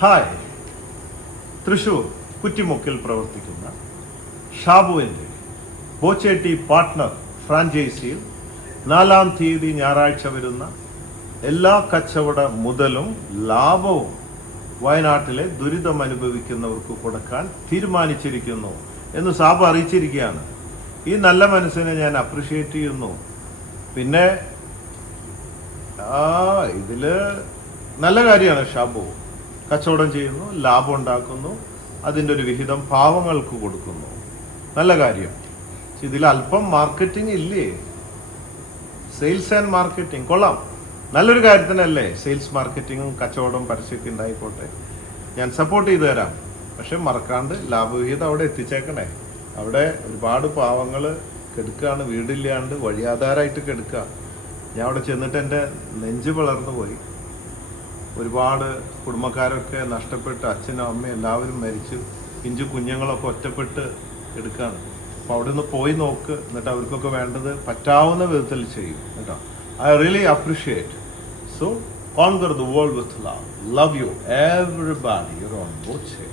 Hi. Thrissur കുറ്റിമുക്കിൽ പ്രവർത്തിക്കുന്ന ഷാബുവിന്റെ ബോച്ചേട്ടി partner ഫ്രാഞ്ചൈസിയിൽ നാലാം തീയതി ഞായറാഴ്ച വരുന്ന എല്ലാ കച്ചവട മുതലും ലാഭവും വയനാട്ടിലെ ദുരിതം അനുഭവിക്കുന്നവർക്ക് കൊടുക്കാൻ തീരുമാനിച്ചിരിക്കുന്നു എന്ന് സാബ് അറിയിച്ചിരിക്കുകയാണ്. ഈ നല്ല മനസ്സിനെ ഞാൻ അപ്രിഷ്യേറ്റ് ചെയ്യുന്നു. പിന്നെ ആ ഇതിൽ നല്ല കാര്യമാണ് ഷാബു. കച്ചവടം ചെയ്യുന്നു ലാഭം ഉണ്ടാക്കുന്നു അതിന്റെ ഒരു വിഹിതം പാവങ്ങൾക്ക് കൊടുക്കുന്നു. നല്ല കാര്യം. ഇതിൽ അല്പം മാർക്കറ്റിംഗ് ഇല്ലേ? സെയിൽസ് ആൻഡ് മാർക്കറ്റിംഗ് കൊള്ളാം. നല്ലൊരു കാര്യത്തിനല്ലേ സെയിൽസ് മാർക്കറ്റിങ്ങും കച്ചവടം പരസ്യമൊക്കെ ഉണ്ടായിക്കോട്ടെ. ഞാൻ സപ്പോർട്ട് ചെയ്തു തരാം. പക്ഷെ മറക്കാണ്ട് ലാഭവിഹിതം അവിടെ എത്തിച്ചേക്കണേ. അവിടെ ഒരുപാട് പാവങ്ങൾ കെടുക്കുകയാണ് വീടില്ലാണ്ട് വഴിയാധാരമായിട്ട് കെടുക്കുക. ഞാൻ അവിടെ ചെന്നിട്ട് എന്റെ നെഞ്ച് വളർന്നു പോയി. ഒരുപാട് കുടുംബക്കാരൊക്കെ നഷ്ടപ്പെട്ട് അച്ഛനും അമ്മയും എല്ലാവരും മരിച്ചു പിഞ്ചു കുഞ്ഞുങ്ങളൊക്കെ ഒറ്റപ്പെട്ട് എടുക്കുകയാണ് അപ്പോൾ അവിടെ നിന്ന് പോയി നോക്ക് എന്നിട്ട് അവർക്കൊക്കെ വേണ്ടത് പറ്റാവുന്ന വിധത്തിൽ ചെയ്യും കേട്ടോ. I really appreciate so conquer the world with love love you everybody your own both